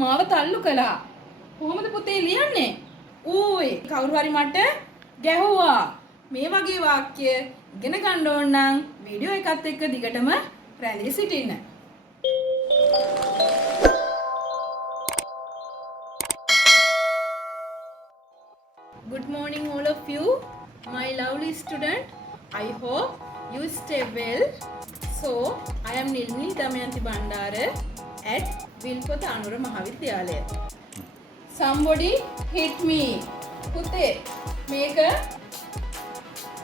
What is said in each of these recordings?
මාව තල්ලු කළා. කොහොමද පුතේ ලියන්නේ? ඌයි කවුරු හරි මට ගැහුවා. මේ වගේ වාක්‍ය ඉගෙන ගන්න ඕන නම් වීඩියෝ එකත් එක්ක දිගටම රැඳී සිටින්න. Good morning all of you, my lovely student. I hope you stay well. So, I am Nilmi Damayanti Bandara at Wilpatha Anura Mahavidyalaya. Somebody hit me. Puthe, make a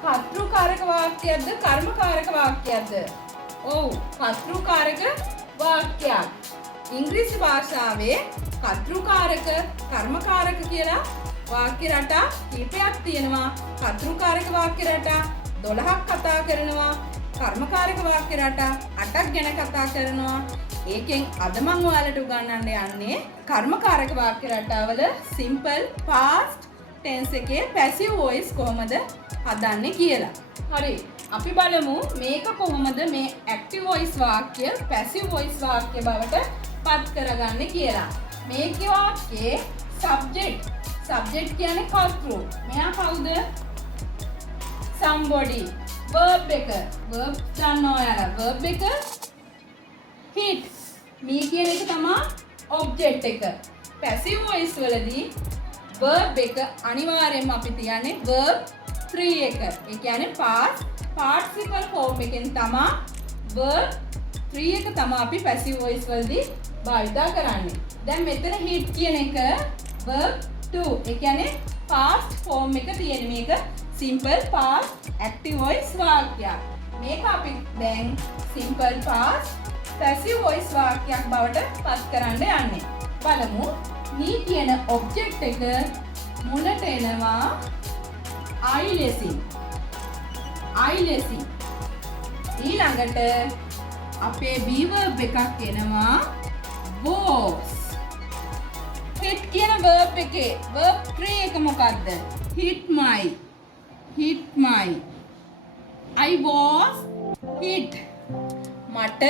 කර්තෘකාරක වාක්‍යයක්ද කර්මකාරක වාක්‍යයක්ද? ඔව්, කර්තෘකාරක වාක්‍යයක්. ඉංග්‍රීසි භාෂාවේ කර්තෘකාරක කර්මකාරක කියලා වාක්‍ය රටා කීපයක් තියෙනවා. කර්තෘකාරක වාක්‍ය රටා 12ක් කතා කරනවා. කර්මකාරක වාක්‍ය රටා 8ක් ගැන කතා කරනවා. ඒකෙන් අද මම ඔයාලට උගන්වන්න යන්නේ කර්මකාරක වාක්‍ය රටාවල simple past tense එකේ passive voice කොහොමද හදන්නේ කියලා. හරි. අපි බලමු මේක කොහොමද මේ active voice වාක්‍ය passive voice වාක්‍ය බවට පත් කරගන්නේ කියලා. මේකේ වාක්‍යයේ subject කියන්නේ කර්තෘ. මෙයා කවුද? somebody. verb එක. verb දන්නවා ඔයාලා. verb එක hit. මේ කියන එක තමයි object එක. passive voice වලදී verb එක අනිවාර්යයෙන්ම අපි තියන්නේ verb 3 එක. ඒ කියන්නේ past participle form එකෙන් තමයි verb 3 එක තමයි අපි passive voice වලදී භාවිතා කරන්නේ. දැන් මෙතන hit කියන එක verb 2. ඒ කියන්නේ past form එක තියෙන මේක simple past active voice වාක්‍යයක්. මේක අපි දැන් simple past passive voice වාක්‍යයක් බවට පත් කරන්න යන්නේ. බලමු. මේ කියන object එක මුලට එනවා I lessing. ඊළඟට අපේ be verb එකක් එනවා was. hit කියන verb එකේ verb 3 එක මොකක්ද? hit my. I was hit. මට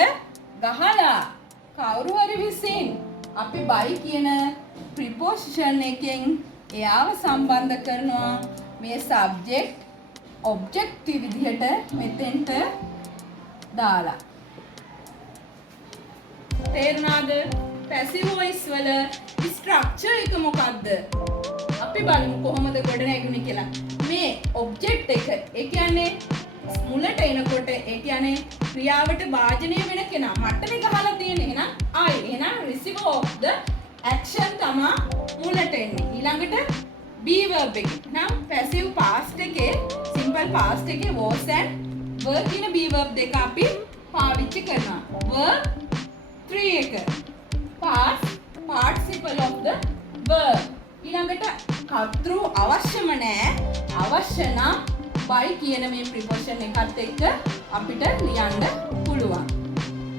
ගහලා කවුරු හරි විසින්. අපි by කියන preposition එකෙන් එයාව සම්බන්ධ කරනවා මේ subject object විදිහට මෙතෙන්ට දාලා. තේරුණාද? passive voice වල structure එක මොකක්ද? අපි බලමු කොහොමද ගොඩ නැගුණේ කියලා. මේ object එක ඒ කියන්නේ මුලට එනකොට ඒ කියන්නේ ක්‍රියාවට වාජනය වෙන කෙනා මට මේ ගහලා තියෙන්නේ. එහෙනම් I එහෙනම් receiver of the action තමයි මුලට එන්නේ. ඊළඟට be verb එක. නම් passive past එකේ simple past එකේ was and were කියන be verb දෙක අපි පාවිච්චි කරනවා. verb 3 එක. past participle of the verb. ඊළඟට කර්තෘ අවශ්‍යම නැහැ. අවශ්‍ය නම් by කියන මේ preposition එකත් එක්ක අපිට ලියන්න පුළුවන්.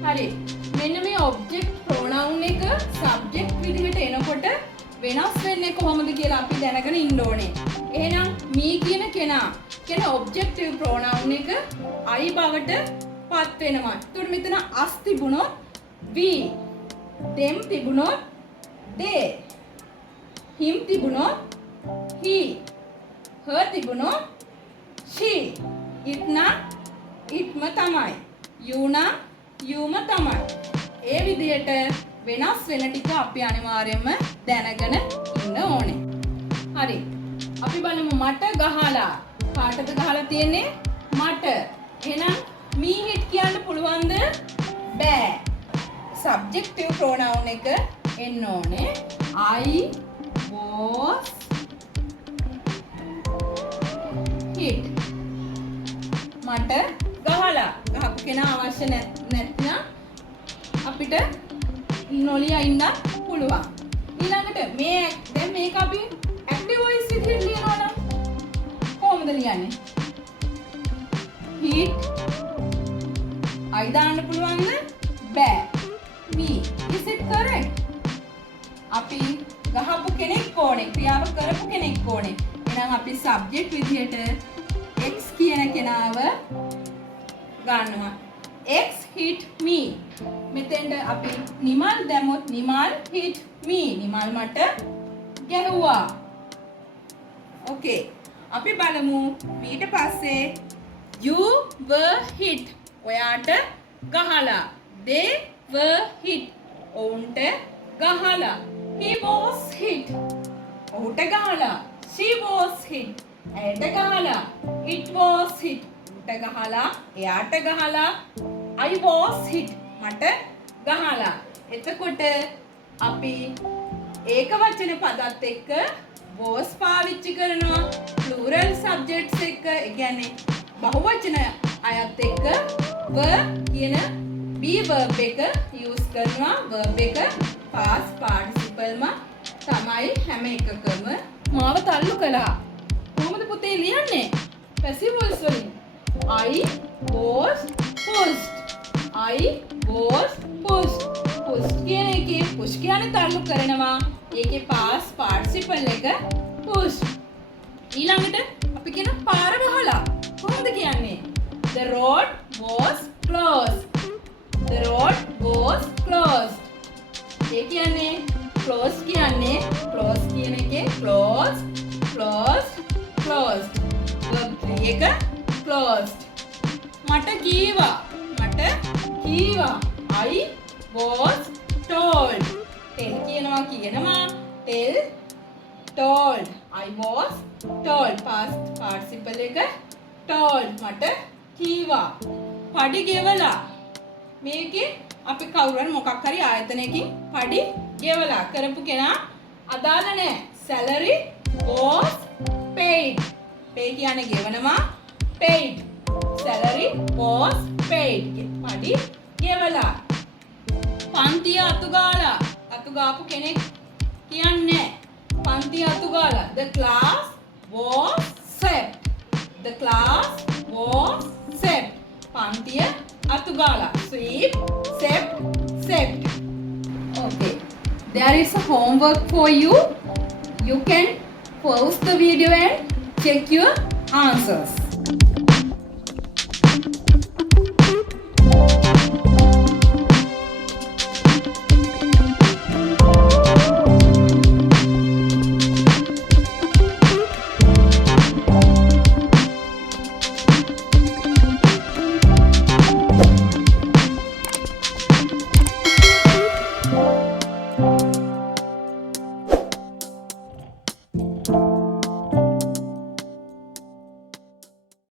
හරි. මෙන්න මේ object pronoun එක subject විදිහට එනකොට වෙනස් වෙන්නේ කොහොමද කියලා අපි දැනගෙන ඉන්න ඕනේ. එහෙනම් me කියන කෙනා කියන objective pronoun එක I බවට පත් වෙනවා. ඒතකොට මෙතන us තිබුණොත් we, them තිබුණොත් they, him තිබුණොත් he, her තිබුණොත් she, it නම් itම තමයි, you නම් youම තමයි. ඒ විදිහට වෙනස් වෙන ටික අපි අනිවාර්යයෙන්ම දැනගෙන ඉන්න ඕනේ. හරි. අපි බලමු මට ගහලා. කාටද ගහලා තියෙන්නේ? මට. එහෙනම් me hit කියන්න පුළුවන්ද? බෑ. subjective pronoun එක එන්න ඕනේ. I was hit. මට ගහලා. ගහපු කෙනා අවශ්‍ය නැත්නම් අපිට නොලියා ඉන්න පුළුවන්. ඊළඟට දැන් මේක අපි active voice විදිහට ලියනවා නම් කොහොමද ලියන්නේ? hit I දාන්න පුළුවන්ද? බෑ. me. Is it correct? අපි ගහපු කෙනෙක් ඕනේ, ක්‍රියාව කරපු කෙනෙක් ඕනේ. එහෙනම් අපි subject විදිහට x කියන කෙනාව ගන්නවා. X hit me. මෙතෙන්ට අපි නිමල් දැමුවොත් නිමල් hit me. නිමල් මට ගැහුවා. Okay. අපි බලමු ඊට පස්සේ you were hit. ඔයාට ගහලා. They were hit. ඔවුන්ට ගහලා. He was hit. ඔහුට ගහලා. She was hit. ඇයට ගහලා. It was hit. උට ගහලා. එයාට ගහලා. I was hit. මට ගහලා. එතකොට අපි ඒක වචන පදත් එක්ක was පාවිච්චි කරනවා. plural subjects එක්ක ඒ කියන්නේ බහුවචන අයත් එක්ක were කියන be verb එක use කරනවා. verb එක past participle ම තමයි හැම එකකම මාව තල්ලු කළා. කොහොමද පුතේ ලියන්නේ? passive voice වලින්. I was pushed. I was pushed. pushed කියන එකේ push කියන්නේ තල්ලු කරනවා. ඒකේ past participle එක push. ඊළඟට අපි කියන පාර වහලා. කොහොමද කියන්නේ? The road was closed. The road was closed. ඒ කියන්නේ close කියන්නේ close කියන එකේ close closed closed. verb එක closed. මට කීවා. I was told. tell කියනවා tell told. I was told. past participle එක told. මට කීවා. පඩි ගෙවලා. මේකේ අපි කවුරුන් මොකක් හරි ආයතනයකින් පඩි ගෙවලා කරපු කෙනා අදාළ නැහැ. salary was paid. pay කියන්නේ ගෙවනවා. paid. salary was paid. පඩි ගෙවලා. පන්තිය අතුගාලා. අතුගාපු කෙනෙක් කියන්නේ පන්තිය අතුගාලා. the class was swept. the class was swept. පන්තිය අතුගාලා. sweep swept. Okay, there is a homework for you. You can pause the video and check your answers.